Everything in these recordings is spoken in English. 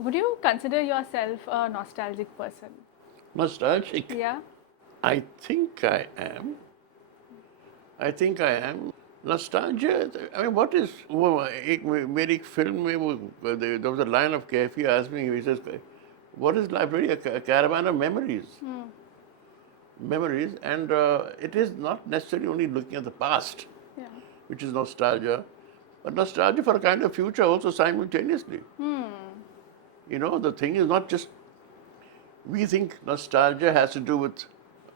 Would you consider yourself a nostalgic person? Nostalgic? Yeah. I think I am. I think I am. Nostalgia, I mean, what is, मेरी एक film में वो, there was a line of Kafi asked me, he says, what is library? A caravan of memories. Memories, and it is not necessarily only looking at the past, Yeah. which is nostalgia, but nostalgia for a kind of future also simultaneously. You know, the thing is not just, we think nostalgia has to do with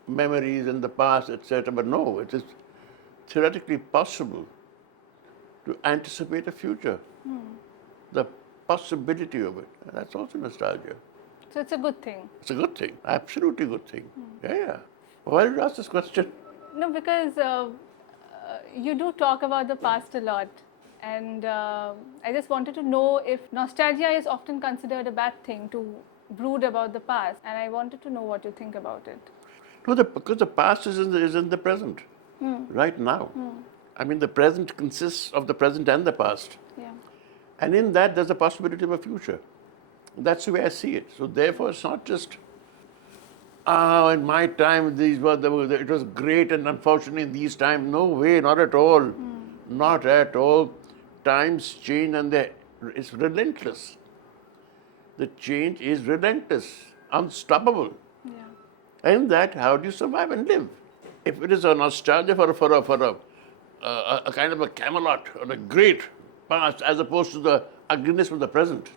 memories in the past, etc., but no, it is theoretically possible to anticipate a future, the possibility of it. And that's also nostalgia. So it's a good thing. It's a good thing, absolutely good thing. Yeah, yeah. Why did you ask this question? No, because you do talk about the past a lot. And I just wanted to know if nostalgia is often considered a bad thing to brood about the past. And I wanted to know what you think about it. No, because the past is in the present, right now. I mean, the present consists of the present and the past. Yeah. And in that, there's a possibility of a future. That's the way I see it. So therefore, it's not just, in my time, it was great, and unfortunately, in these times, no way, not at all. Not at all. Times change, and it's relentless. The change is relentless, unstoppable. Yeah. In that, how do you survive and live? If it is a nostalgia for a kind of a Camelot or a great past as opposed to the ugliness of the present,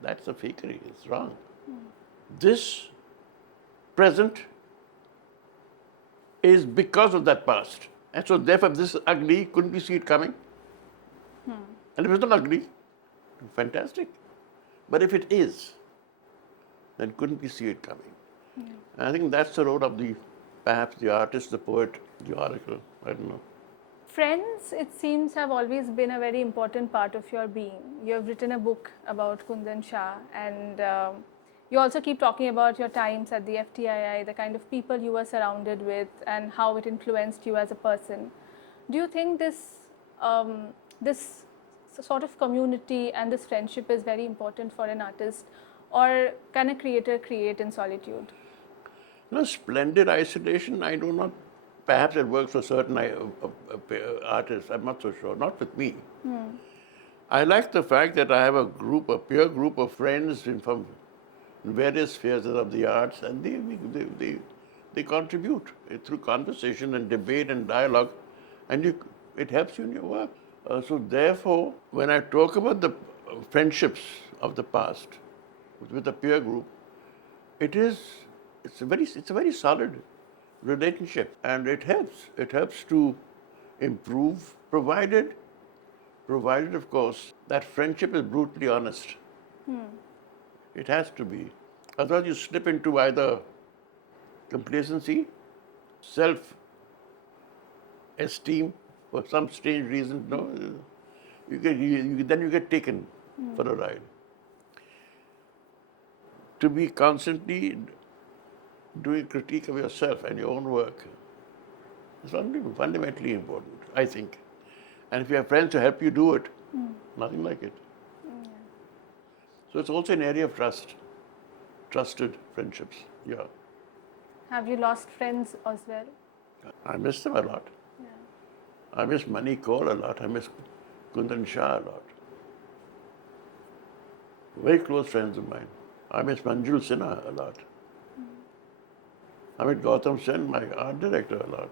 that's a fakery. It's wrong. This present is because of that past. And so therefore, if this is ugly, couldn't we see it coming? And if it's not ugly, fantastic. But if it is, then couldn't we see it coming? And I think that's the role of perhaps the artist, the poet, the oracle. I don't know. Friends, it seems, have always been a very important part of your being. You have written a book about Kundan Shah, and you also keep talking about your times at the FTII, the kind of people you were surrounded with, and how it influenced you as a person. Do you think this sort of community and this friendship is very important for an artist, or can a creator create in solitude? No, splendid isolation, I do not. Perhaps it works for certain artists, I'm not so sure. Not with me. I like the fact that I have a peer group of friends from various spheres of the arts, and they contribute through conversation and debate and dialogue, and it helps you in your work. So therefore, when I talk about the friendships of the past with a peer group, it's a very solid relationship, and it helps. It helps to improve, provided of course that friendship is brutally honest. It has to be. Otherwise, you slip into either complacency, self-esteem, for some strange reason. No, then you get taken for a ride. To be constantly doing critique of yourself and your own work is fundamentally important, I think. And if you have friends to help you do it, nothing like it. So it's also an area of trust, trusted friendships. Yeah. Have you lost friends as well? I miss them a lot. I miss Mani Kaur a lot. I miss Kundan Shah a lot. Very close friends of mine. I miss Manjul Sinha a lot. I met Gautam Sen, my art director, a lot.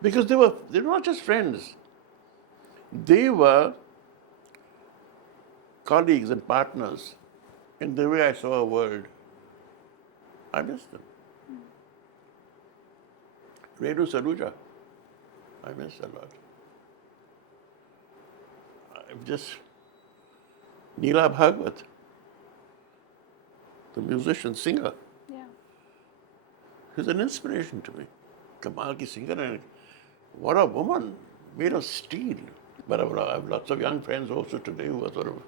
Because they were not just friends. They were colleagues and partners in the way I saw a world. I miss them. Renu Saluja, I miss a lot. Neela Bhagwat, the musician, singer. Yeah. She's an inspiration to me. Kamal ki singer, and what a woman, made of steel. But I have lots of young friends also today who are sort of,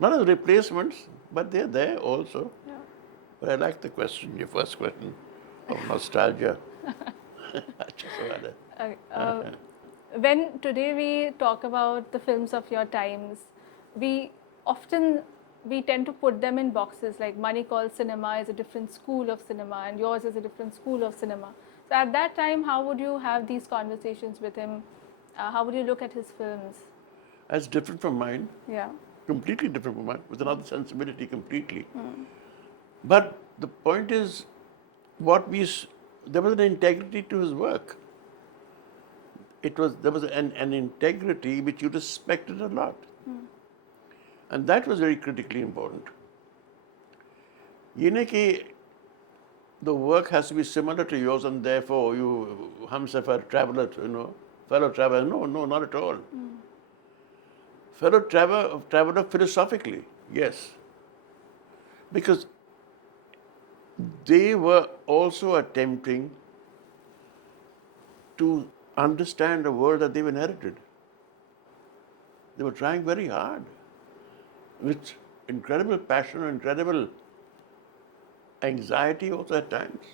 not as replacements, but they're there also. Yeah. But I like the question, your first question of nostalgia. Okay. When today we talk about the films of your times, we often we tend to put them in boxes, like Manikal cinema is a different school of cinema and yours is a different school of cinema. So at that time, how would you have these conversations with him? How would you look at his films? That's different from mine, Yeah. completely different from mine, with another sensibility completely. But the point is, there was an integrity to his work. There was an integrity which you respected a lot. And that was very critically important. You know, the work has to be similar to yours, and therefore you, Humsafar, traveler, fellow traveler. No, not at all. Fellow traveler philosophically, yes. Because they were also attempting to understand the world that they've inherited. They were trying very hard, with incredible passion, incredible anxiety also at times.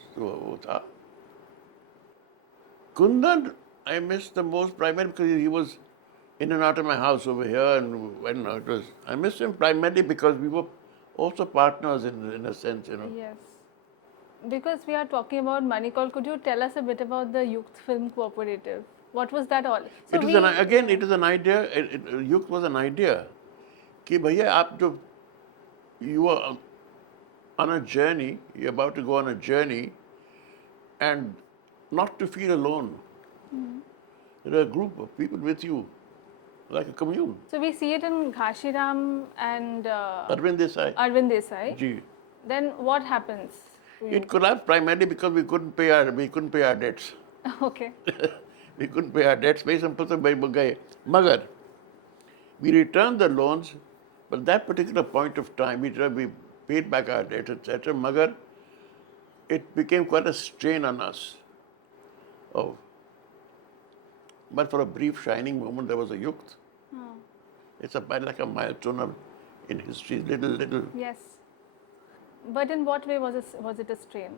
Kundan, I missed the most primarily because he was in and out of my house over here, and when it was, I missed him primarily because we were also partners in a sense, Yes. Because we are talking about Manikal, could you tell us a bit about the Yukt Film Cooperative? What was that all? So it is an idea. Yukt was an idea. कि भैया आप जो you are on a journey, you're about to go on a journey, and not to feel alone. There are a group of people with you, like a commune. So we see it in Ghanshiram and Arvind Desai. Arvind Desai. Ji. Then what happens? It collapsed primarily because we couldn't pay our debts. Okay. We couldn't pay our debts. Very simple से गए. Magar, we returned the loans, but at that particular point of time, we paid back our debts, etc. Magar, it became quite a strain on us. Oh. But for a brief shining moment, there was a Yukt. It's like a milestone in history, little. Yes. But in what way was it a strain?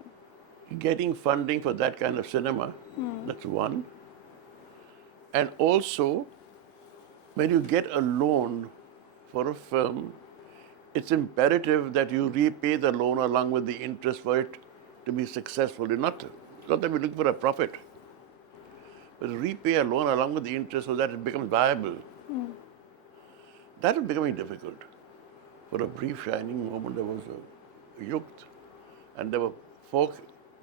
Getting funding for that kind of cinema, that's one. And also, when you get a loan for a film, it's imperative that you repay the loan along with the interest for it to be successful. It's not that we look for a profit, but repay a loan along with the interest so that it becomes viable. That is becoming difficult. For a brief shining moment, there was a Yukt, and there were 4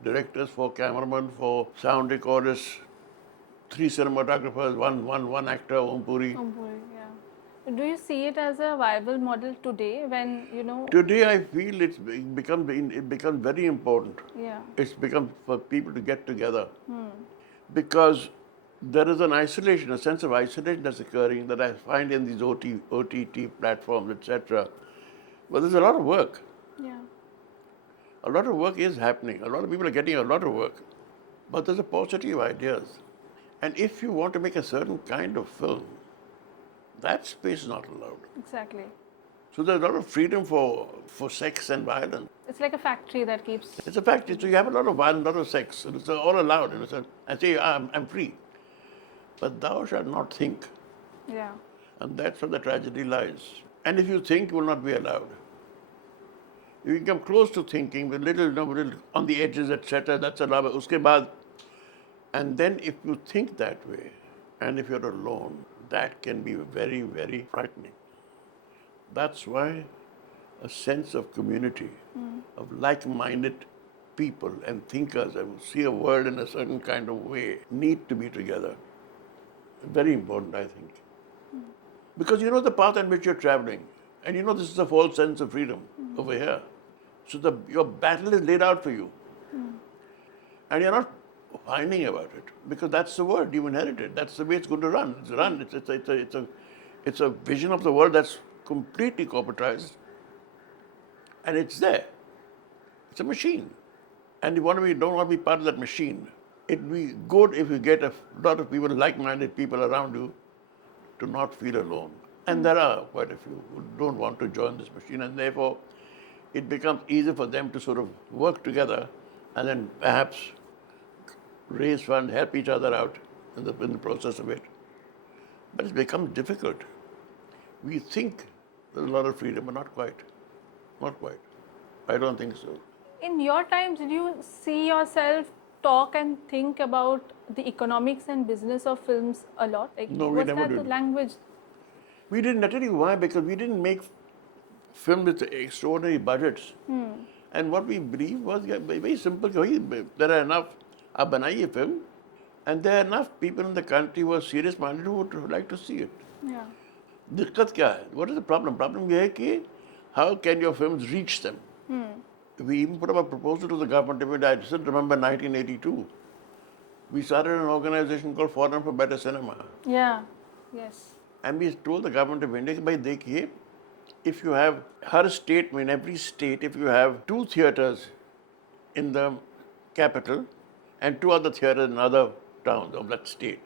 directors, 4 cameramen, 4 sound recorders, 3 cinematographers, one actor, Om Puri. Yeah. Do you see it as a viable model today when, Today I feel it becomes very important. Yeah. It's become for people to get together. Because there is an isolation, a sense of isolation that's occurring that I find in these OTT platforms, etc. Well, there's a lot of work. Yeah. A lot of work is happening. A lot of people are getting a lot of work. But there's a paucity of ideas. And if you want to make a certain kind of film, that space is not allowed. Exactly. So there's a lot of freedom for sex and violence. It's like a factory that keeps... It's a factory. So you have a lot of violence, a lot of sex. And it's all allowed in a sense. I say, I'm free. But thou shalt not think. Yeah. And that's where the tragedy lies. And if you think, you will not be allowed. You can come close to thinking, with little on the edges, etc. That's allowed. Uske baad, and then if you think that way, and if you're alone, that can be very, very frightening. That's why a sense of community, of like-minded people and thinkers that see a world in a certain kind of way, need to be together. Very important, I think. Because you know the path on which you're traveling, and you know this is a false sense of freedom over here. So your battle is laid out for you. And you're not whining about it, because that's the world you inherited. That's the way it's going to run. It's a vision of the world that's completely corporatized, and it's there. It's a machine, and don't want to be part of that machine. It'd be good if you get a lot of people, like-minded people around you, to not feel alone. And there are quite a few who don't want to join this machine, and therefore it becomes easier for them to sort of work together and then perhaps raise funds, help each other out in the process of it. But it becomes difficult. We think There's a lot of freedom, but not quite. Not quite. I don't think so. In your times, did you see yourself talk and think about the economics and business of films a lot? Like, No, we was never that the did. language? We didn't. I tell you why, because we didn't make film with extraordinary budgets. And what we believed was very simple. There are enough, आप बनाइए film, and there are enough people in the country who are serious minded who would like to see it. Yeah. दिक्कत क्या है? What is the problem? Problem ये है कि how can your films reach them? We even put up a proposal to the government of India. I still remember 1982. We started an organization called Forum for Better Cinema. Yeah. Yes. And we told the government of India, by देखिए, if you have, her state में, in every state, if you have 2 theatres in the capital and 2 other theatres in other towns of that state,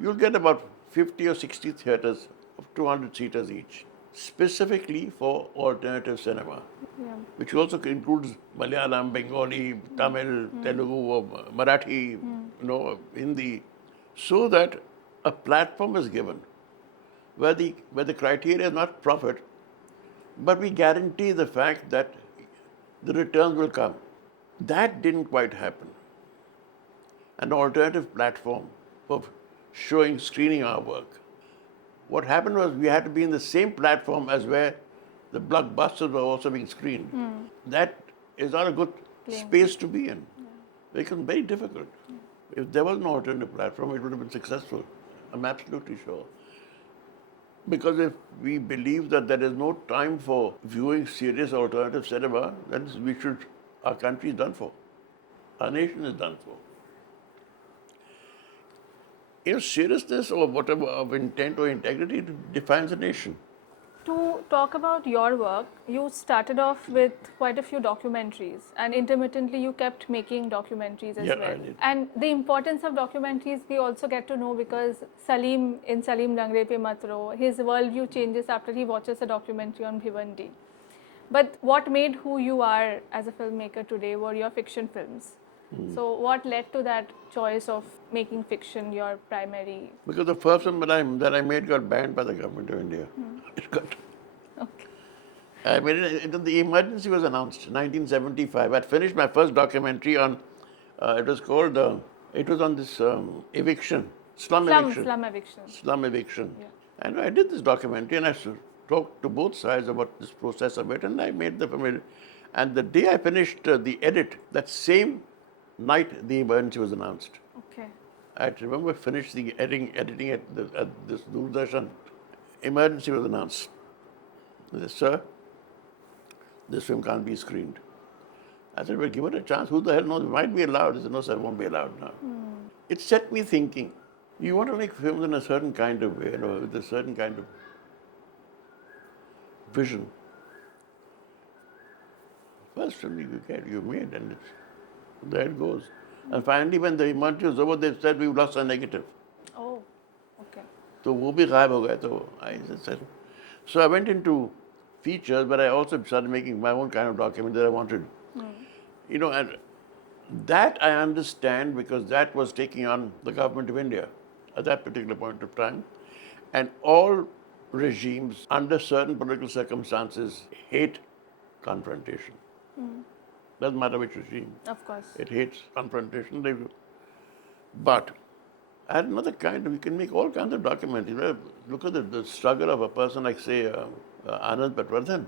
you'll get about 50 or 60 theatres of 200 seaters each, specifically for alternative cinema, Yeah. which also includes Malayalam, Bengali, Tamil, Telugu, Marathi, Hindi, so that a platform is given where the criteria is not profit, but we guarantee the fact that the returns will come. That didn't quite happen. An alternative platform for screening our work. What happened was we had to be in the same platform as where the blockbusters were also being screened. That is not a good space to be in. It becomes very difficult. If there was an alternative platform, it would have been successful. I'm absolutely sure. Because if we believe that there is no time for viewing serious alternative cinema, then our country is done for. Our nation is done for. Seriousness or whatever of intent or integrity defines a nation. To talk about your work, you started off with quite a few documentaries, and intermittently you kept making documentaries as Yeah, well. I did. And the importance of documentaries we also get to know because Salim Langre Pe Mat Ro, his worldview changes after he watches a documentary on Bhivandi. But what made who you are as a filmmaker today were your fiction films. So what led to that choice of making fiction your primary? Because the first film that I made got banned by the government of India. It got. Okay. I mean, the emergency was announced in 1975. I'd finished my first documentary on, it was called, it was on this eviction, slum eviction. Slum eviction. Slum eviction. Yeah. And I did this documentary and I talked to both sides about this process of it, and I made the film. And the day I finished the edit, that same night the emergency was announced. Okay. I remember finished the editing at this Doordarshan. Emergency was announced. They said, sir, this film can't be screened. I said, well, give it a chance. Who the hell knows? It might be allowed. He said, no, sir, it won't be allowed now. It set me thinking. You want to make films in a certain kind of way, with a certain kind of vision. First film you made, and there it goes. And finally, when the emergency was over, they said, we've lost our negative. Oh, okay. So वो भी गायब हो गया. So I said, so I went into features, but I also started making my own kind of document that I wanted. And that I understand because that was taking on the government of India at that particular point of time. And all regimes under certain political circumstances hate confrontation. Doesn't matter which regime. Of course. It hates confrontation. But I had another kind of, you can make all kinds of documentaries. Look at the struggle of a person like, say, Anand Patwardhan.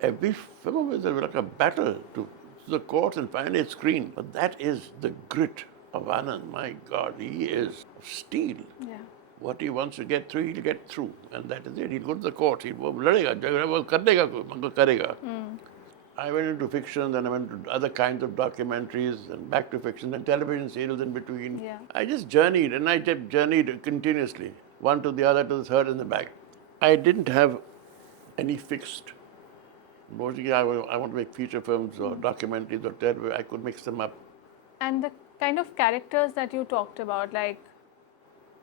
Every film is like a battle to the courts and finally it's screened. But that is the grit of Anand. My God, he is steel. Yeah. What he wants to get through, he'll get through. And that is it. He'll go to the courts. He'll ladega, karega. I went into fiction, then I went to other kinds of documentaries, and back to fiction, and television serials in between. Yeah. I just journeyed, and I just journeyed continuously, one to the other, to the third, and the back. I didn't have any fixed. Mostly, I want to make feature films or documentaries or television. I could mix them up. And the kind of characters that you talked about, like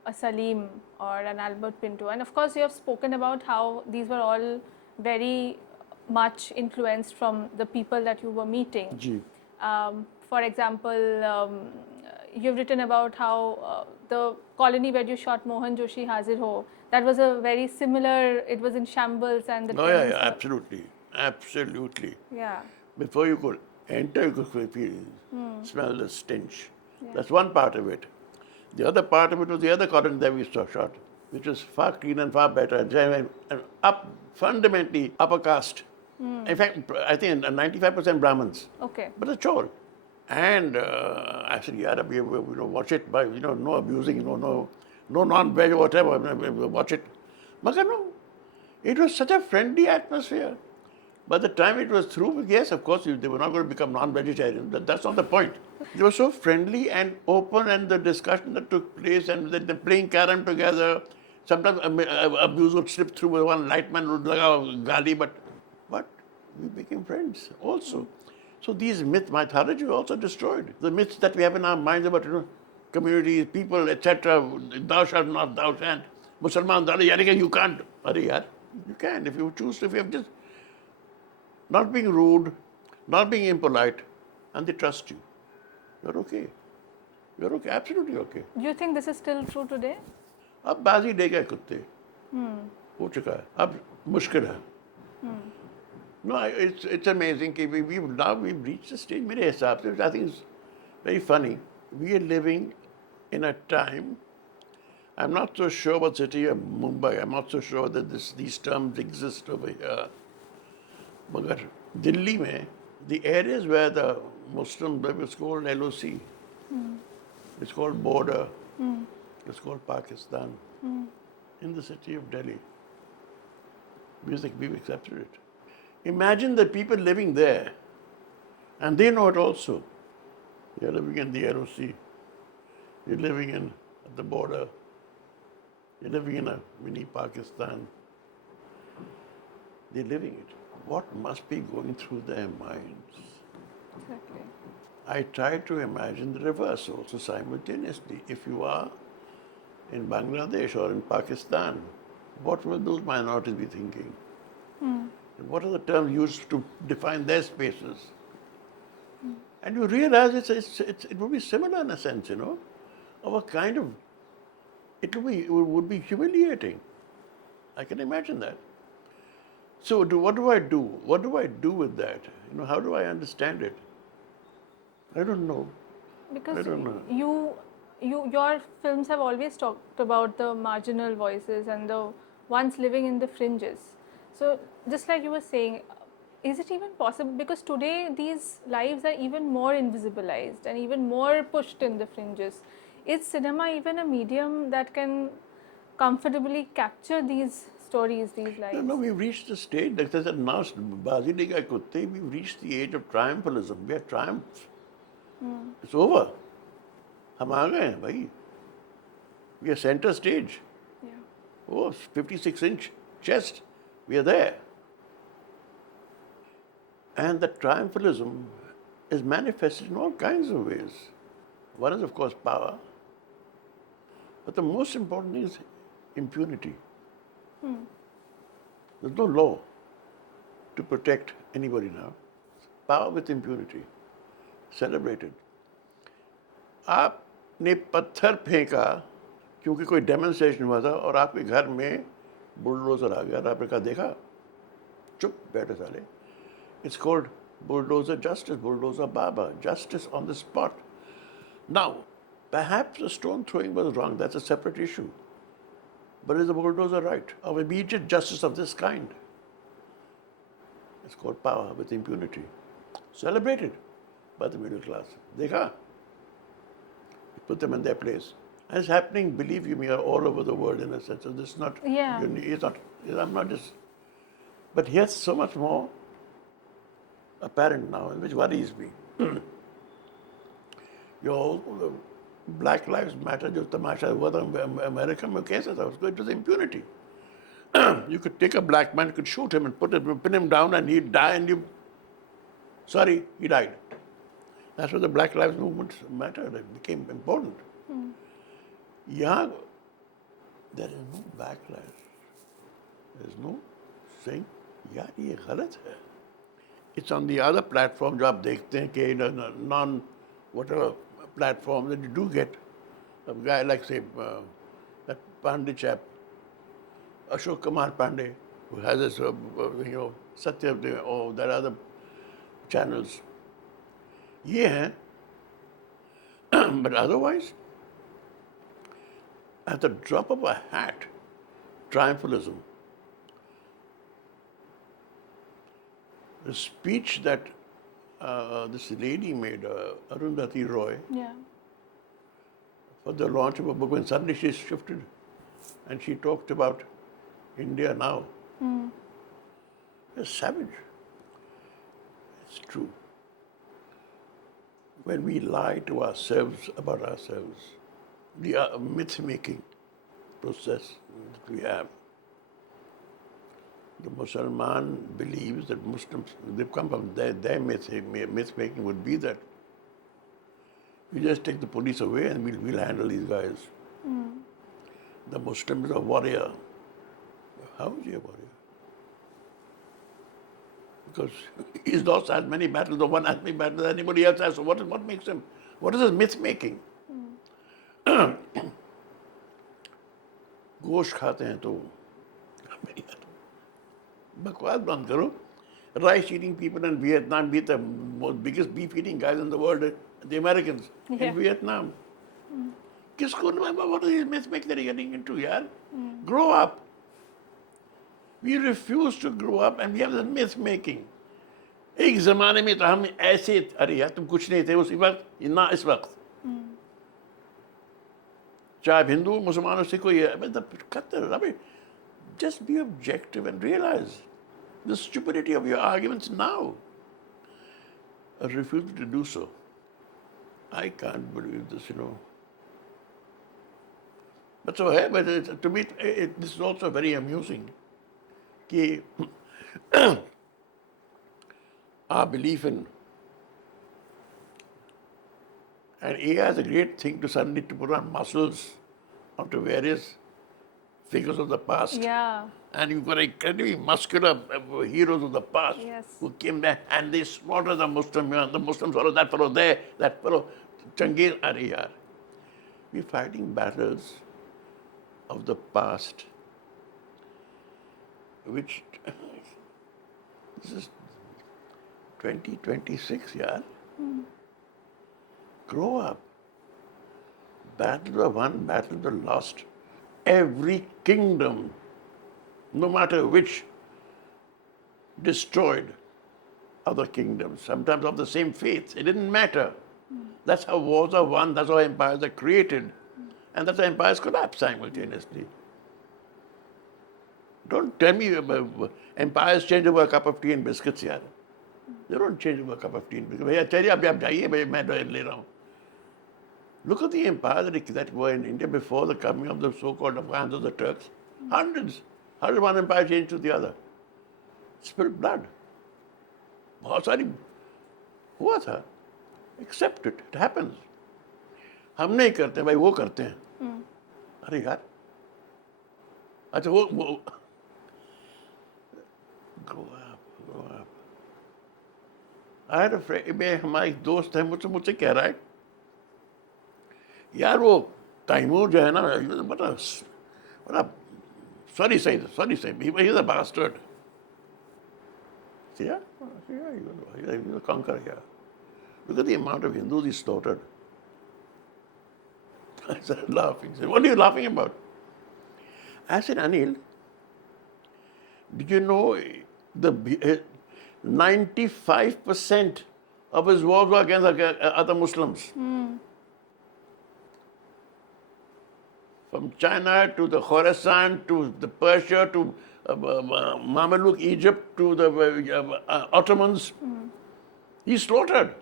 a Salim or an Albert Pinto, and of course you have spoken about how these were all very much influenced from the people that you were meeting. Ji. For example, you've written about how the colony where you shot Mohan Joshi Hazir Ho, that was a very similar, it was in shambles and the Oh, yeah, tenants yeah, were- absolutely. Absolutely. Yeah. Before you could enter, you could smell the stench. Yeah. That's one part of it. The other part of it was the other colony that we saw shot, which was far cleaner and far better, and fundamentally upper caste. In fact, I think 95% Brahmins. Okay. But it's chore. And I said, yeah, watch it by, no abusing, no non-veg or whatever, watch it. But no, it was such a friendly atmosphere. By the time it was through, yes, of course, they were not going to become non-vegetarian. That's not the point. They were so friendly and open, and the discussion that took place, and they're playing carom together. Sometimes abuse would slip through with one lightman would laga gali, but we became friends also. So these mythology were also destroyed. The myths that we have in our minds about communities, people, etc. Thou shalt not, thou shalt. Mussalman, you can't. You can if you choose to. If you have just not being rude, not being impolite, and they trust you. You're okay. You're okay, absolutely okay. Do you think this is still true today? अब बाजी ले गए कुत्ते हो चुका है अब मुश्किल है No, it's amazing कि we've reached a stage मेरे हिसाब से I think it's very funny. We are living in a time. I'm not so sure about the city of Mumbai. I'm not so sure that these terms exist over here. But Delhi में, the areas where the Muslim, it's called LOC. It's called border. It's called Pakistan. In the city of Delhi. We've accepted it. Imagine the people living there, and they know it also. You're living in the LOC. You're living at the border. You're living in a mini Pakistan. They're living it. What must be going through their minds? Exactly. I try to imagine the reverse also simultaneously. If you are in Bangladesh or in Pakistan, what will those minorities be thinking? What are the terms used to define their spaces? And you realize it would be similar in a sense, of a kind of, it would be humiliating. I can imagine that. So what do I do? What do I do with that? How do I understand it? I don't know. Because I don't know. your films have always talked about the marginal voices and the ones living in the fringes. So just like you were saying, is it even possible? Because today these lives are even more invisibilized and even more pushed in the fringes. Is cinema even a medium that can comfortably capture these stories, these lives? No, we've reached the stage, like I said, now, Bazi Le Gaye Kutte, we've reached the age of triumphalism. We are triumphed. It's over. हम आ गए हैं भाई. We are center stage. Yeah. Oh, 56-inch chest. We are there. And the triumphalism is manifested in all kinds of ways. One is, of course, power. But the most important thing is impunity. There's no law to protect anybody now. Power with impunity. Celebrated. आपने पत्थर फेंका क्योंकि कोई demonstration हुआ था और आपके घर में बुलडोजर आ गया और आपने कहा देखा चुप बैठे साले. It's called bulldozer justice, bulldozer Baba, justice on the spot. Now, perhaps the stone throwing was wrong, that's a separate issue. But is the bulldozer right? Of immediate justice of this kind? It's called power with impunity. Celebrated by the middle class. Dekha? Put them in their place. And it's happening, believe you me, all over the world in a sense. So this is not, Yeah. it's not, I'm not just, but here's so much more apparent now, which worries me. Your Black Lives Matter, जो तमाशा हुआ था America में कैसा था उसको, it was impunity. You could take a black man, you could shoot him and pin him down and he'd die and sorry, he died. That's what the Black Lives Movement mattered. It became important. यहाँ, there is no backlash. There is no saying, यार ये गलत है. It's on the other platform जो आप देखते हैं कि non-whatever platform that you do get a guy like say that Pandit chap Ashok Kumar Pandey, who has this, Satya, or there are other channels. Yeah, but otherwise, at the drop of a hat, triumphalism. The speech that this lady made, Arundhati Roy, Yeah. for the launch of a book, when suddenly she shifted and she talked about India now. It's savage. It's true. When we lie to ourselves about ourselves, the myth-making process that we have, the Muslim believes that Muslims, they've come from their myth-making would be that we just take the police away and we'll handle these guys. The Muslim is a warrior. How is he a warrior? Because he's lost as many battles or won as many battles as anybody else has. So what makes him? What is his myth-making? गोश्त खाते हैं तो बकवास बंद करो. Rice eating people in Vietnam beat the biggest beef eating guys in the world, the Americans in Vietnam. किसको what is this myth that you're getting into, yaar? Grow up. We refuse to grow up and we have the myth making. एक ज़माने में तो हम ऐसे अरे यार तुम कुछ नहीं थे उस वक्त ना इस वक्त. चाहे हिंदू मुसलमानों से कोई cut the rubbish. Just be objective and realize the stupidity of your arguments now. A refusal to do so. I can't believe this, But so, but to me, this is also very amusing. Ki, our belief in, and AI is a great thing to suddenly to put on muscles onto various figures of the past. Yeah. And you've got incredibly muscular heroes of the past who came there and they slaughtered the Muslims, all of that fellow there, that fellow, Changiz Ariyar. We're fighting battles of the past, which, this is 2026, yaar. Grow up. Battles are won, battles are lost. Every kingdom, no matter which, destroyed other kingdoms, sometimes of the same faith. It didn't matter. That's how wars are won, that's how empires are created, and that's how empires collapse simultaneously. Don't tell me empires change over a cup of tea and biscuits, yaar. They don't change over a cup of tea and biscuits. Bhaiya, chaliye, ab jaiye, main le raha hu. Look at the empires that were in India before the coming of the so-called Afghans or the Turks. Hundreds. How did one empire change to the other? Spilled blood. बहुत सारी हुआ था. Accept it. It happens. हम नहीं करते भाई वो करते हैं. अरे यार. अच्छा वो grow up. I had a friend, हमारा एक दोस्त है मुझसे कह रहा है यार वो तैमूर जो है ना बड़ा sorry say, he's a bastard. See, yeah, he's a conqueror here. Look at the amount of Hindus he slaughtered. I started laughing. He said, what are you laughing about? I said, Anil, did you know the 95% of his wars were against other Muslims? From China to the Khorasan to the Persia to Mameluke Egypt to the Ottomans. He slaughtered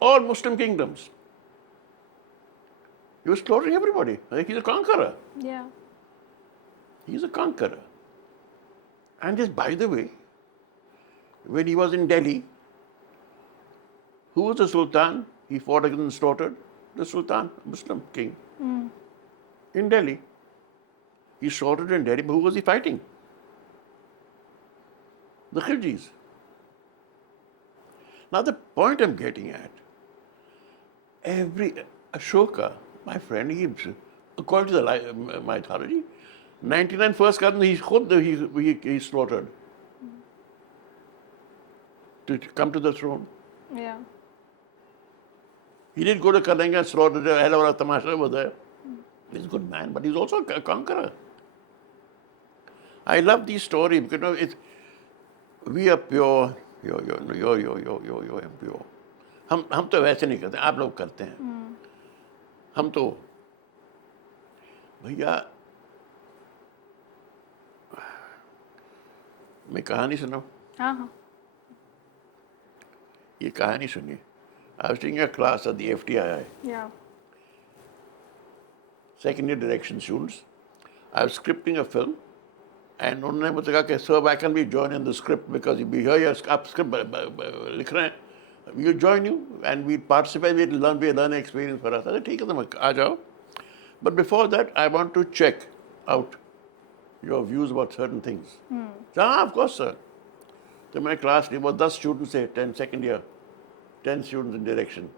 all Muslim kingdoms. He was slaughtering everybody. He's a conqueror. Yeah. He's a conqueror. And just by the way, when he was in Delhi, who was the Sultan he fought against and slaughtered? The Sultan, Muslim king. In Delhi. He slaughtered in Delhi, but who was he fighting? The Khiljis. Now the point I'm getting at, Ashoka, my friend, according to the mythology, 99 first cousin, he slaughtered to come to the throne. Yeah. He didn't go to Kalinga and slaughter a hell of a tamasha over there. He's a good man, but he's also a conqueror. I love these stories because we are pure, you're impure. हम तो वैसे नहीं करते, आप लोग करते हैं. हम तो भैया मैं कहानी सुनाऊं. हाँ. ये कहानी सुनिए. I was taking a class at the FTII, Yeah. second year direction students. I was scripting a film, and उन्होंने मुझसे कहा कि sir, why can't we join in the script because we hear your आप script लिख रहे हैं. We join you and we participate. We learn experience for us. I said, ठीक है, तुम आ जाओ. But before that, I want to check out your views about certain things. Of course, sir. So my class ली, वो 10 students थे, 10 second year, 10 students in direction.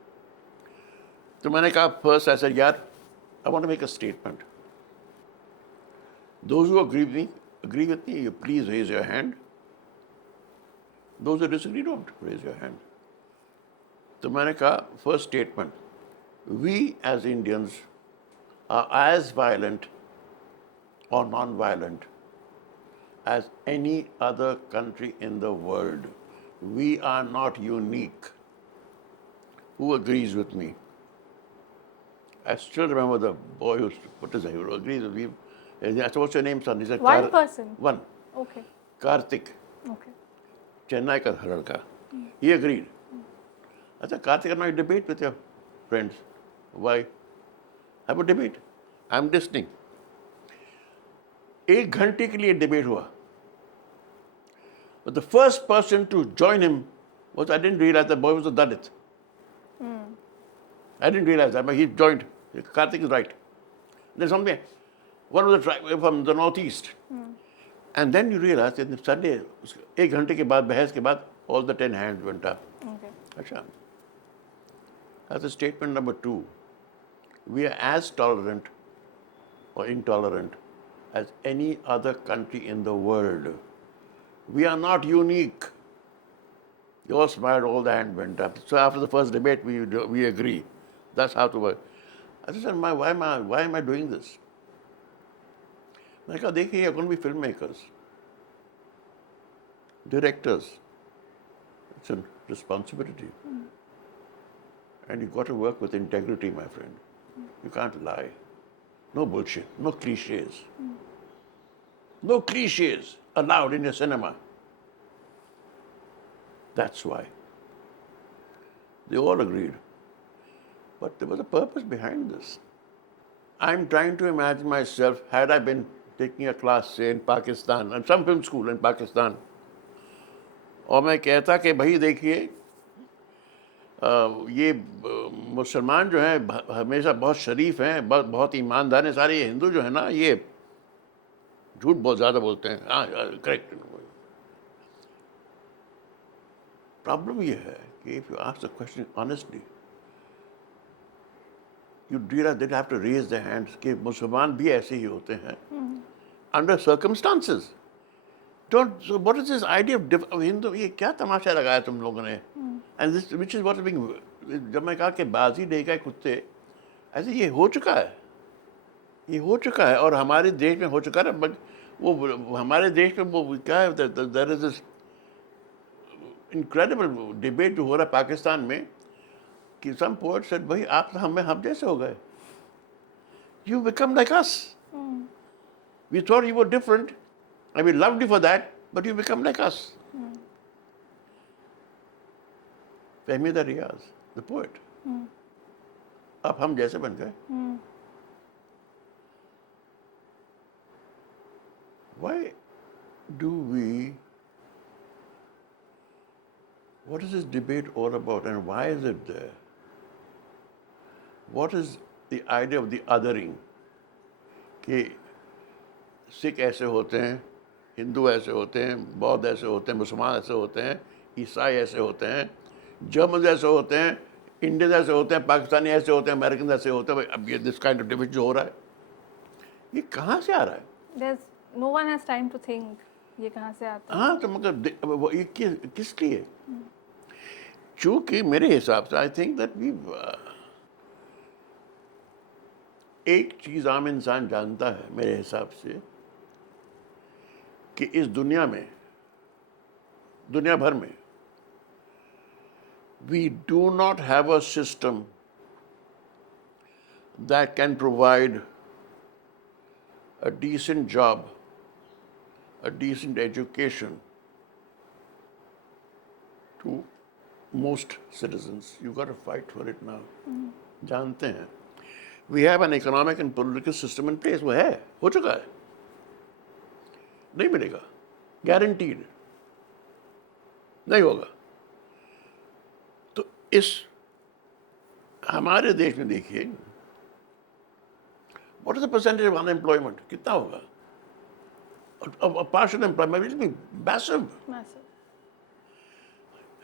So मैंने कहा first, I said, यार, I want to make a statement. Those who agree with me, you please raise your hand. Those who disagree, don't raise your hand. So मैंने कहा first statement. We as Indians are as violent or non-violent as any other country in the world. We are not unique. Who agrees with me? I still remember the boy who agrees with me. I said, what's your name, son? He said, One person? One. Okay. Karthik. Okay. Chennai ka ladka. He agreed. I said, Karthik, I'm not debate with your friends. Why? Have a debate. I'm listening. 1 घंटे के लिए debate हुआ. But the first person to join him was, I didn't realize the boy was a Dalit. I didn't realize that, but he joined. Karthik is right. There's something, one of the tribe from the northeast. And then you realize that suddenly, 1 घंटे के बाद, बहस के बाद, all the 10 hands went up. Okay. Achha. That's a statement number 2. We are as tolerant or intolerant as any other country in the world. We are not unique. You all smiled, all the hand went up. So after the first debate, we agree. That's how to work. I said, why am I doing this? I said, देखिए, you're going to be filmmakers, directors. It's a responsibility. And you've got to work with integrity, my friend. You can't lie. No bullshit, no cliches. No cliches allowed in your cinema. That's why. They all agreed. But there was a purpose behind this. I'm trying to imagine myself, had I been taking a class, say, in Pakistan, and some film school in Pakistan, और मैं कहता कि भाई देखिए ये मुसलमान जो हैं हमेशा बहुत शरीफ हैं, बहुत ईमानदार हैं, सारे ये हिंदू जो है ना ये झूठ बहुत ज़्यादा बोलते हैं. हाँ, करेक्ट. प्रॉब्लम ये है कि if you ask the question honestly, you realize they have to raise their hands कि मुसलमान भी ऐसे ही होते हैं under circumstances. Don't. So what is this idea of Hindu? ये क्या तमाशा लगाया तुम लोगों ने? And this, which is what is being. जब मैं कहा कि बाजी दे गए कुत्ते, ऐसे ये हो चुका है. ये हो चुका है और हमारे देश में हो चुका है. बट वो हमारे देश में वो क्या है? There is this incredible debate जो हो रहा है पाकिस्तान में कि some poet said, भाई आप हम जैसे हो गए. You become like us. We thought you were different, and we loved you for that, but you become like us. Fahmida Riyaz, the poet. अब हम जैसे बन गए. Why do we? What is this debate all about, and why is it there? What is the idea of the othering? कि सिख ऐसे होते हैं, हिंदू ऐसे होते हैं, बौद्ध ऐसे होते हैं, मुसलमान ऐसे होते हैं, ईसाई ऐसे होते हैं, जर्मन ऐसे होते हैं, इंडियन ऐसे होते हैं, पाकिस्तानी ऐसे होते हैं, अमेरिकन ऐसे होते हैं. अब ये दिस काइंड ऑफ डिबेट जो हो रहा है, ये कहाँ से आ रहा है? there's no one has time to think ये कहाँ से आता है. हाँ, तो मगर ये किस लिए? चूँकि मेरे हिसाब से आई थिंक दैट वी एक चीज़ आम इंसान जानता है मेरे हिसाब से कि इस दुनिया भर में we do not have a system that can provide a decent job, a decent education to most citizens. You got to fight for it now. जानते हैं. We have an economic and political system in place. वो है, हो चुका है. नहीं मिलेगा. Guaranteed. नहीं होगा. तो इस हमारे देश में देखिए, what is the percentage of unemployment? कितना होगा? Of partial employment will be massive. Massive.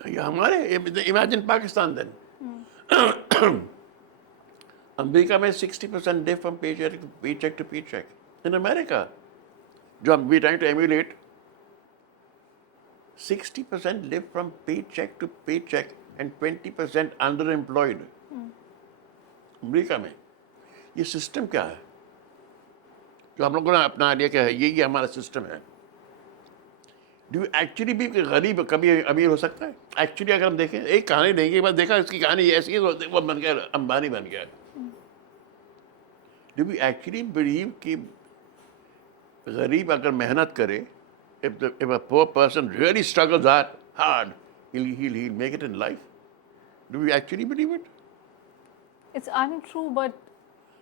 ये हमारे imagine Pakistan then. अमेरिका में 60% live from paycheck to paycheck. In America, जो we trying to emulate, 60% live from paycheck to paycheck and 20% underemployed. America में ये system क्या है जो हम लोगों ने अपना लिया क्या है? ये हमारा सिस्टम है. डू यू एक्चुअली भी गरीब कभी अमीर हो सकता है? एक्चुअली अगर हम देखें, एक कहानी देंगे, बस देखा इसकी कहानी ऐसी है तो वो बन गया, अंबानी बन गया. डू यू एक्चुअली बिलीव कि गरीब अगर मेहनत करे, if a poor person really struggles hard, he'll make it in life? Do we actually believe it? It's untrue, but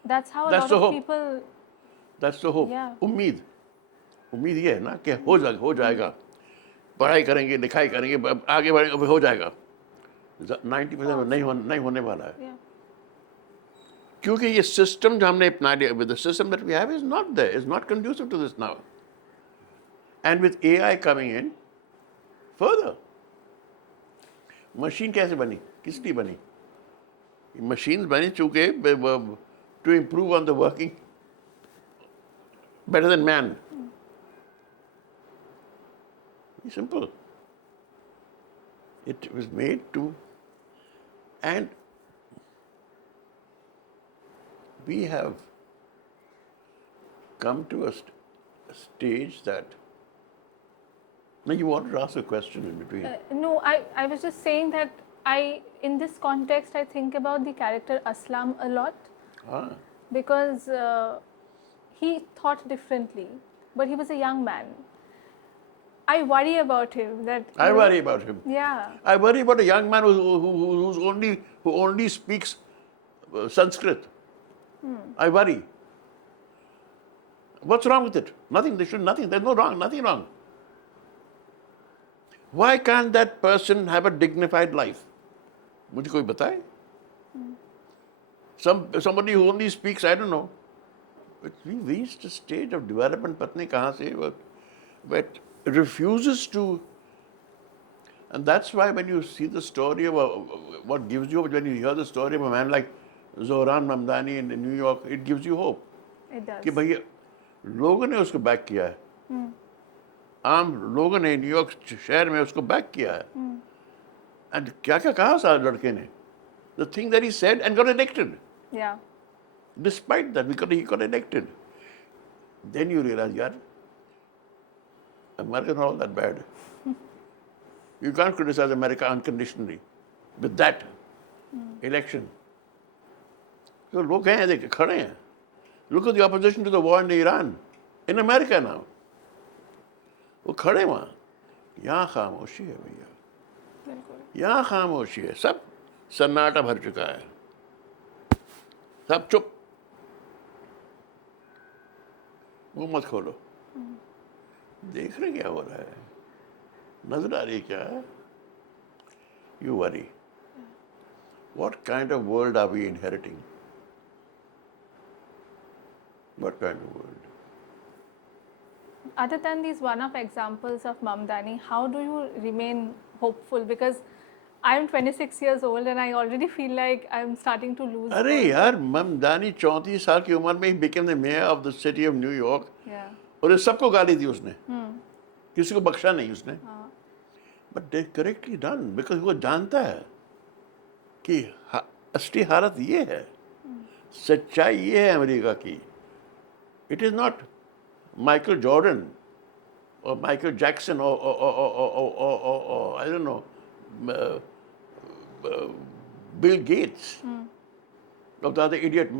that's how a That's lot the of hope. people. That's the hope. Yeah. उम्मीद ये है ना कि हो जाएगा, पढ़ाई करेंगे, लिखाई करेंगे, आगे बढ़ेंगे, हो जाएगा. 90% नहीं होने वाला है. Yeah. क्योंकि ये सिस्टम जो हमने अपना लिया, with the system that we have is not there, is not conducive to this now. And with AI coming in, further, machine कैसे बनी? किस लिए बनी? मशीन्स बनी चूँकि to improve on the working better than man. It's simple. It was made to, and we have come to a stage that. Now you wanted to ask a question in between. No, I was just saying that in this context, I think about the character Aslam a lot because he thought differently, but he was a young man. I worry about him. I worry about him. Yeah. I worry about a young man who only speaks Sanskrit. I worry. What's wrong with it? Nothing. Nothing. There's no wrong. Nothing wrong. Why can't that person have a dignified life? मुझे कोई बताए? Somebody who only speaks, I don't know. But we reached a stage of development, पत्नी कहाँ से, but refuses to. And that's why when you see the story of what gives you, when you hear the story of a man like Zohran Mamdani in New York, it gives you hope. It does. कि भैया लोगों ने उसको back किया है. आम लोगों ने न्यूयॉर्क शहर में उसको बैक किया है. एंड क्या क्या कहा उस लड़के ने? The thing that he said and got elected. Yeah. Despite that, he got elected. Then you realize, yaar, America is not all that bad. You can't criticize America unconditionally with that election. So लोग हैं देख खड़े हैं. Look at the opposition to the war in Iran, in America now. वो खड़े वहाँ. यहाँ खामोशी है भैया. यहाँ खामोशी है. सब सन्नाटा भर चुका है. सब चुप. वो मत खोलो. देख रहे क्या हो रहा है? नजर आ रही क्या है? You worry. What kind of world are we inheriting? What kind of world? Other than these one-off examples of Mamdani, how do you remain hopeful? Because I'm 26 years old and I already feel like I'm starting to lose. अरे यार, ममदानी 34 साल की उम्र में ही became the mayor of the city of New York. Yeah. और इस सबको गाली दी उसने, किसी को बख्शा नहीं उसने। But they correctly done, because वो जानता है कि असली हालत ये है, सच्चाई ये है अमेरिका की। It is not Michael Jordan or Michael Jackson or I don't know, Bill Gates, or the other idiot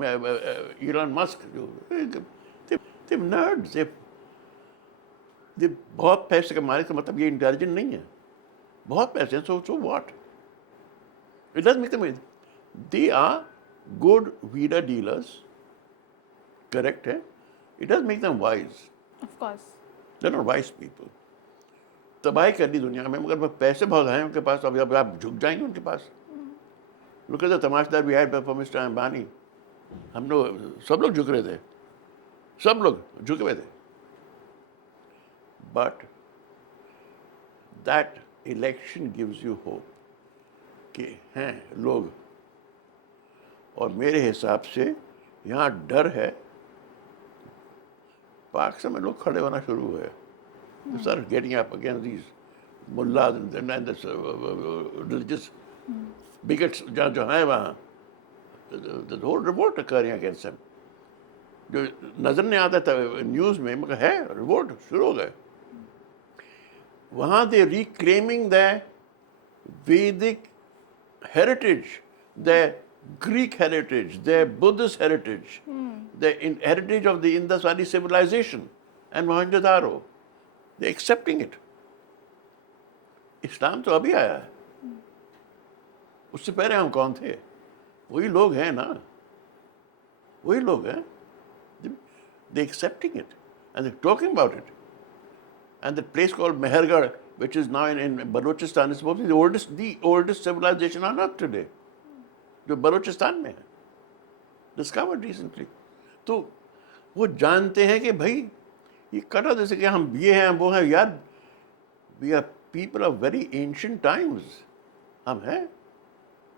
Elon Musk. They're nerds. They बहुत पैसे कमाने का मतलब ये इंटेलिजेंट नहीं है, बहुत पैसे हैं, so what? It doesn't make them. They are good weeder dealers, correct है? It does make them wise. Of course. They're not wise people. तबाही कर दी दुनिया में, मगर पैसे बहुत हैं उनके पास, अब आप झुक जाएंगे उनके पास। Look at the तमाशदार we had for Mr. Ambani. हम लोग सब लोग झुक रहे थे, सब लोग झुके हुए थे। But that election gives you hope कि हैं लोग, और मेरे हिसाब से यहाँ डर है। पाक से में लोग खड़े होना शुरू हुए, start getting up against these mullahs and this religious bigots जो हैं वहाँ, the whole revolt occurring against them, जो नजर नहीं आता था न्यूज़ में, मगर है रिवोल्ट शुरू हो गए वहाँ। they reclaiming their Vedic heritage, their Greek heritage, their Buddhist heritage, the heritage of the Indus Valley civilization and Mohenjo-daro. They're accepting it. इस्लाम तो अभी आया है, उससे पहले हम कौन थे? वही लोग हैं ना, वही लोग हैं। They're accepting it and they're talking about it. And the place called Mehergarh, which is now in Balochistan, is supposed to be the oldest civilization on earth today, जो बलोचिस्तान में है, discovered recently. तो वो जानते हैं कि भाई ये कटा जैसे कि हम ये हैं वो हैं यार, we are people of very ancient times, हम हैं,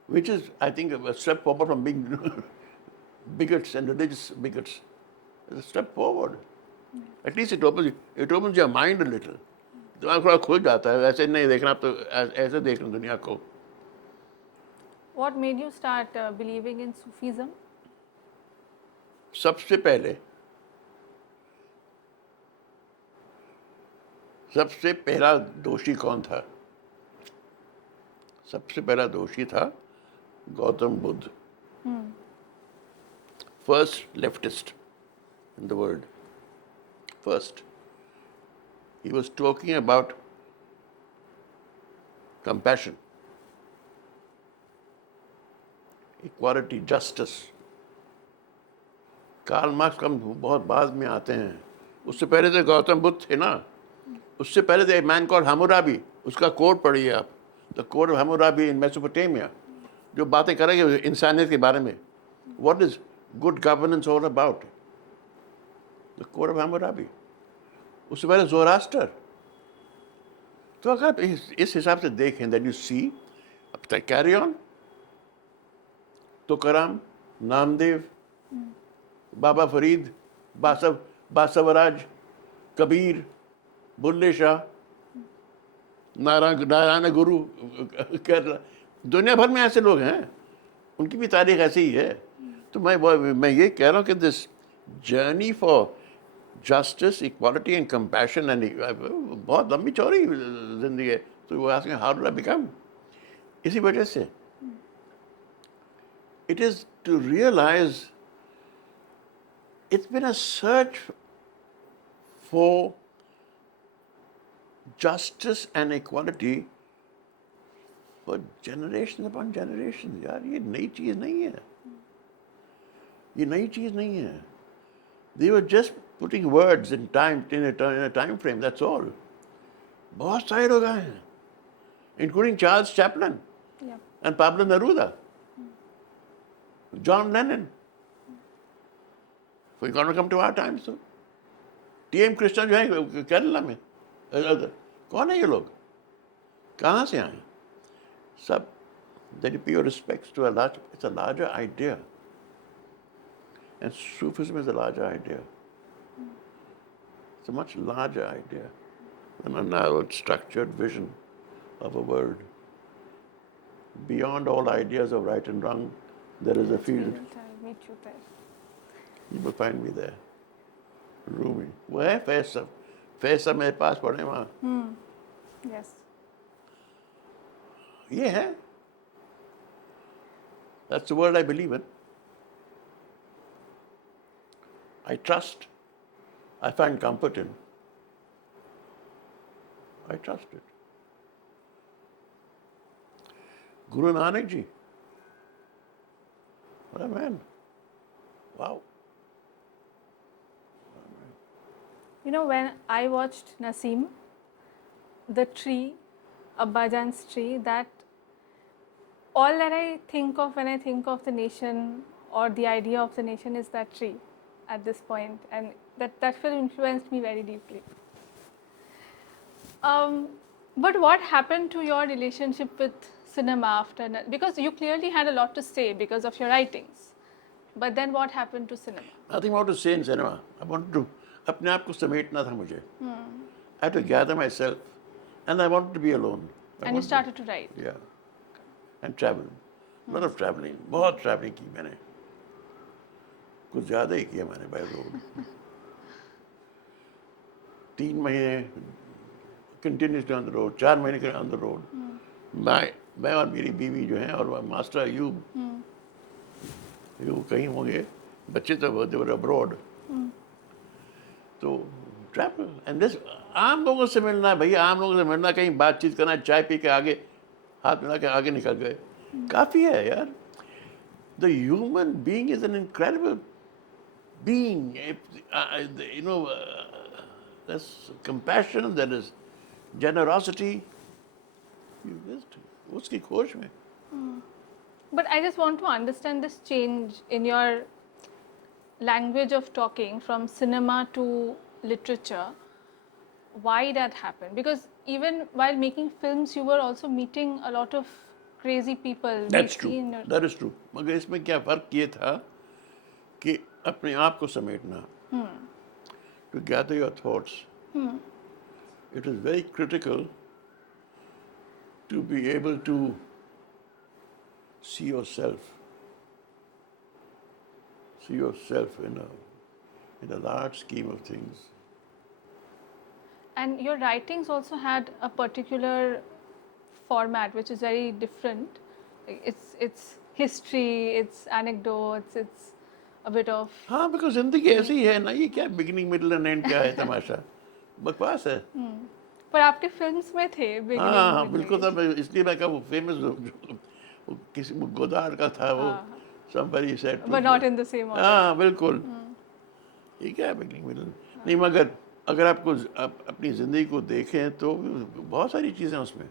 which is I think a step forward from being bigots and religious bigots. It's a step forward. At least it opens your mind a little. दिमाग थोड़ा खुल जाता है, ऐसे नहीं देखना, आप तो ऐसे देखना दुनिया को। What made you start believing in Sufism? सबसे पहला दोषी कौन था? सबसे पहला दोषी था Gautam Buddha, first leftist in the world. First, he was talking about compassion, equality, justice. Karl Marx कम बहुत बाद में आते हैं, उससे पहले तो गौतम बुद्ध थे ना, उससे पहले तो मैन कॉल्ड हम्मुराबी, उसका कोड पढ़िए आप, the code of Hammurabi in Mesopotamia, जो बातें करेंगे इंसानियत के बारे में, what is good governance all about, the code of Hammurabi. उससे पहले ज़ोरास्टर। तो अगर आप इस हिसाब से देखें, दैट यू सी, अब तक कैरी ऑन, तुकाराम, नामदेव, बाबा फरीद, बासवराज, कबीर, बुल्ले शाह, नारायण गुरु, केरला, दुनिया भर में ऐसे लोग हैं, उनकी भी तारीख ऐसी ही है। तो मैं ये कह रहा हूँ कि this journey for justice, equality and compassion, and बहुत लंबी चौड़ी जिंदगी है। तो वो asking how do I become, इसी वजह से it is to realize it's been a search for justice and equality for generations upon generations. यार ये नई चीज़ नहीं है, ये नई चीज़ नहीं है। They were just putting words in a time frame, that's all. बहुत सारे लोग आए हैं, including Charles Chaplin and Pablo Neruda, John Lennon. We're going to come to our time soon. T.M. Krishnan जो है केरला में, कौन है ये लोग, कहाँ से आए? सब, that you pay your respects to it's a larger idea, and Sufism is a larger idea. It's a much larger idea than a narrowed, structured vision of a world. Beyond all ideas of right and wrong, there is a field. I'll meet you there. You will find me there. Rumi. वो है फैसल. फैसल मेरे पास पड़े वहाँ. Yes. ये है. That's the world I believe in. I trust. I find comfort in. I trust it. Guru Nanak Ji. What a man. Wow. You know, when I watched Naseem, the tree, Abbajan's tree, that all that I think of when I think of the nation or the idea of the nation is that tree at this point, and that film influenced me very deeply. But what happened to your relationship with cinema after that? Because you clearly had a lot to say because of your writings. But then what happened to cinema? Nothing more to say in cinema. I wanted to अपने आप को समेटना था मुझे. I had to gather myself, and I wanted to be alone. And you started to write. Yeah. And travel. A lot of traveling. बहुत traveling की मैंने. कुछ ज़्यादा ही किया मैंने by road. 3 महीने continuously on the road. 4 महीने के on the road. मैं और मेरी बीवी जो हैं और मास्टर अयूब, वो कहीं होंगे. बच्चे तो they were abroad. तो ट्रैवल एंड दिस आम लोगों से मिलना है भैया, आम लोगों से मिलना, कहीं बातचीत करना, चाय पी के आगे हाथ मिला के आगे निकल गए, काफ़ी है यार. The human being is an incredible being. You know, there is compassion, there is generosity. उसकी खोज में. But I just want to understand this change in your language of talking from cinema to literature. Why that happened? Because even while making films, you were also meeting a lot of crazy people. That's true. That is true. मगर इसमें क्या फ़र्क ये था कि अपने आप को समेटना. To gather your thoughts. It is very critical to be able to see yourself in a large scheme of things. And your writings also had a particular format which is very different. It's history, it's anecdotes, it's a bit of. हाँ, because जिंदगी ऐसी ही है ना, ये क्या beginning, middle and end क्या है तमाशा, बकवास है. पर आपके फिल्म्स में थे beginning, हाँ, middle, बिल्कुल. end. तब इसलिए मैं कहा वो famous किसी गोदाड़ का था वो. Somebody said. But not in the same order. हाँ, बिल्कुल. ये क्या है beginning, middle? नहीं, मगर अगर आपको अपनी ज़िंदगी को देखें तो बहुत सारी चीज़ें उसमें.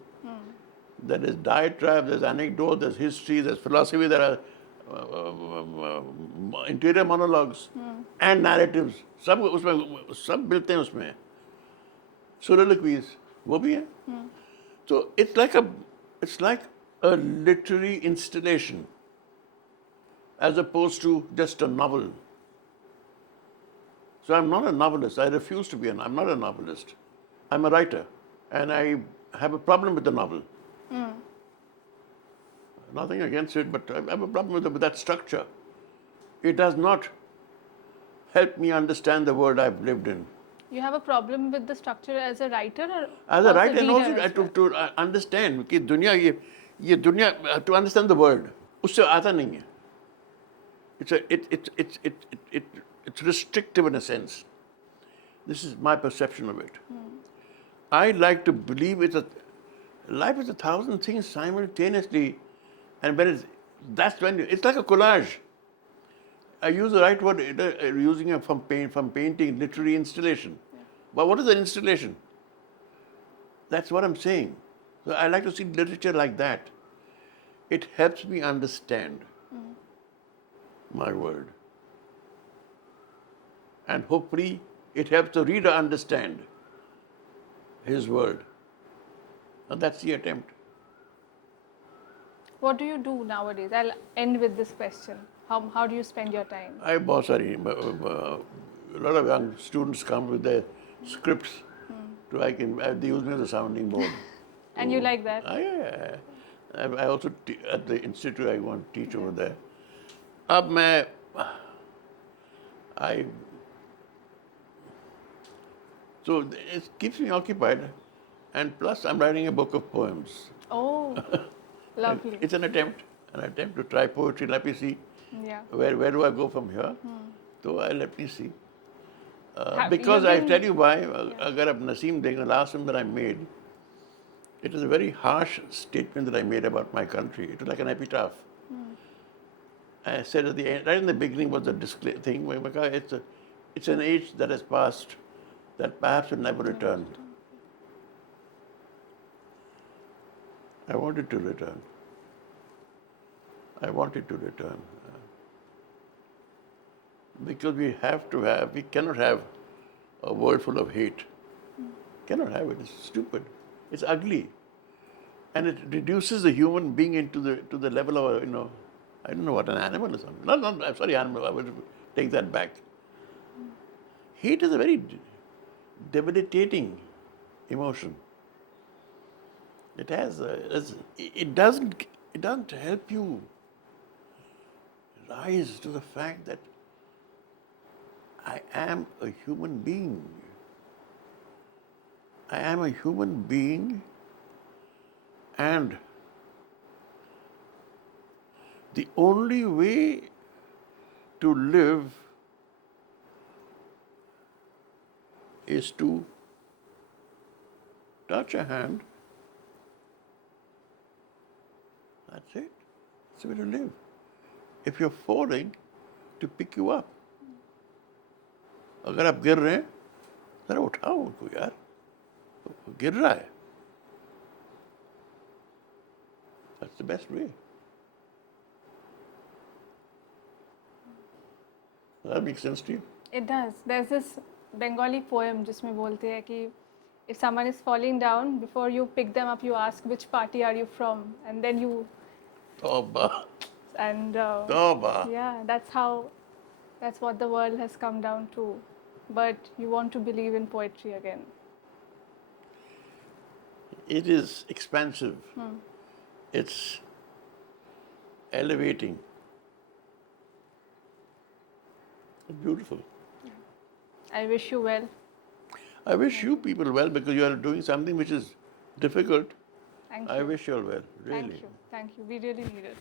There is diatribe, there's anecdote, there's history, there's philosophy, there are interior monologues and narratives. सब उसमें सब मिलते हैं उसमें. Soliloquies वो भी हैं. So it's like a literary installation as opposed to just a novel. So I'm not a novelist. I refuse to be I'm not a novelist. I'm a writer, and I have a problem with the novel. Nothing against it, but I have a problem with that structure. It does not help me understand the world I've lived in. You have a problem with the structure as a writer, or As a writer, and reader also as well? to understand कि दुनिया ये दुनिया, to understand the world, उससे आता नहीं है. It's restrictive in a sense. This is my perception of it. I like to believe life is 1,000 things simultaneously, and that's when it's like a collage. I use the right word, using it from painting, literary installation. But what is an installation? That's what I'm saying. So I like to see literature like that. It helps me understand my world. And hopefully it helps the reader understand his world. And that's the attempt. What do you do nowadays? I'll end with this question. How do you spend your time? I बहुत सारी, a lot of young students come with their scripts. So they use me as a sounding board. And you like that? I also at the institute I want to teach over there. अब मैं I so it keeps me occupied, and plus I'm writing a book of poems. Oh, lovely. It's an attempt to try poetry. Let me see Yeah. where do I go from here. So let me see. Have you Because I been- tell you why. Agar ab Naseem Dekh, the last one that I made, it is a very harsh statement that I made about my country. It was like an epitaph. I said at the end, right in the beginning was the thing where it's an age that has passed that perhaps will never return. I want it to return. I want it to return. Because we cannot have a world full of hate. Cannot have it. It's stupid. It's ugly. And it reduces the human being to the level of I don't know what, an animal or something. No, I'm sorry, animal. I will take that back. Hate is a very debilitating emotion. It doesn't help you rise to the fact that I am a human being. I am a human being, and the only way to live is to touch a hand. That's it. That's the way to live. If you're falling, to pick you up. अगर आप गिर रहे हैं, जरा उठाओ उनको यार, गिर रहा है. That's the best way. Does that make sense to you? It does. There's this Bengali poem जिसमें बोलते हैं कि if someone is falling down, before you pick them up, you ask which party are you from, and then you Tawbah. and Tawbah. yeah, that's what the world has come down to. But you want to believe in poetry again. It is expansive. It's elevating. Beautiful. I wish you well. I wish you people well because you are doing something which is difficult. Thank you. I wish you all well, really. Thank you. Thank you. We really need it.